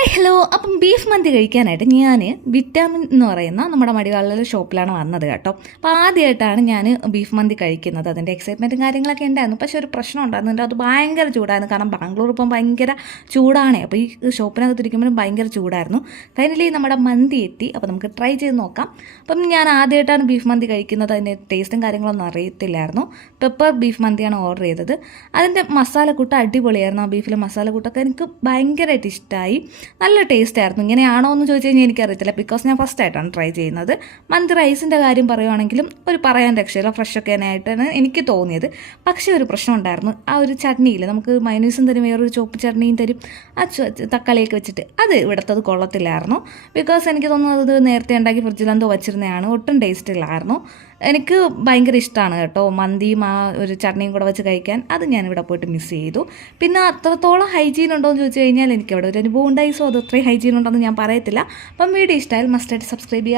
Hi hello. അപ്പം beef മന്തി കഴിക്കാനായിട്ട് ഞാൻ വിറ്റാമിൻ എന്ന് പറയുന്ന നമ്മുടെ മടിവാളിലെ ഷോപ്പിലാണ് വന്നത് കേട്ടോ. അപ്പോൾ ആദ്യമായിട്ടാണ് ഞാൻ ബീഫ് മന്തി കഴിക്കുന്നത്. അതിൻ്റെ എക്സൈറ്റ്മെൻറ്റും കാര്യങ്ങളൊക്കെ ഉണ്ടായിരുന്നു. പക്ഷേ ഒരു പ്രശ്നം ഉണ്ടായിരുന്നു, അത് ഭയങ്കര ചൂടായിരുന്നു. കാരണം ബാംഗ്ലൂർ ഇപ്പം ഭയങ്കര ചൂടാണ്. അപ്പോൾ ഈ ഷോപ്പിനകത്ത് ഇരിക്കുമ്പോഴും ഭയങ്കര ചൂടായിരുന്നു. ഫൈനലി നമ്മുടെ മന്തി എത്തി. അപ്പോൾ നമുക്ക് ട്രൈ ചെയ്ത് നോക്കാം. അപ്പം ഞാൻ ആദ്യമായിട്ടാണ് ബീഫ് മന്തി കഴിക്കുന്നത്. അതിൻ്റെ ടേസ്റ്റും കാര്യങ്ങളൊന്നും അറിയത്തില്ലായിരുന്നു. പെപ്പർ ബീഫ് മന്തിയാണ് ഓർഡർ ചെയ്തത്. അതിൻ്റെ മസാലക്കൂട്ട് അടിപൊളിയായിരുന്നു. ആ ബീഫിലെ മസാലക്കൂട്ടൊക്കെ എനിക്ക് ഭയങ്കരമായിട്ട് ഇഷ്ടമായി. നല്ല ടേസ്റ്റ് ആയിരുന്നു. ഇങ്ങനെയാണോ എന്ന് ചോദിച്ചു കഴിഞ്ഞാൽ എനിക്കറിയത്തില്ല, ബിക്കോസ് ഞാൻ ഫസ്റ്റ് ആയിട്ടാണ് ട്രൈ ചെയ്യുന്നത്. മന്തി റൈസിൻ്റെ കാര്യം പറയുവാണെങ്കിലും ഒരു പറയാൻ രക്ഷയില്ല, ഫ്രഷൊക്കെ ആയിട്ടാണ് എനിക്ക് തോന്നിയത്. പക്ഷേ ഒരു പ്രശ്നം ഉണ്ടായിരുന്നു. ആ ഒരു ചട്നിയിൽ നമുക്ക് മയോണീസും തരും, വേറൊരു ചോപ്പ് ചട്നിയും തരും, ആ തക്കാളിയൊക്കെ വെച്ചിട്ട് അത് ഇവിടുത്തത് കൊള്ളത്തില്ലായിരുന്നു. ബിക്കോസ് എനിക്ക് തോന്നുന്നത് നേരത്തെ ഉണ്ടാക്കി ഫ്രിഡ്ജിലെന്തോ വച്ചിരുന്നതാണ്. ഒട്ടും ടേസ്റ്റ് ഇല്ലായിരുന്നു. എനിക്ക് ഭയങ്കര ഇഷ്ടമാണ് കേട്ടോ മന്തിയും ആ ഒരു ചട്നിയും കൂടെ വെച്ച് കഴിക്കാൻ. അത് ഞാനിവിടെ പോയിട്ട് മിസ് ചെയ്തു. പിന്നെ അത്രത്തോളം ഹൈജീൻ ഉണ്ടോ എന്ന് ചോദിച്ചു കഴിഞ്ഞാൽ എനിക്കവിടെ ഒരു അനുഭവം ഉണ്ടായി. സോ അത് അത്രയും ഹൈജീൻ ഉണ്ടെന്ന് ഞാൻ പറയത്തില്ല. അപ്പം വീഡിയോ ഇഷ്ടമായാൽ മസ്റ്റായിട്ട് സബ്സ്ക്രൈബ് ചെയ്യുക.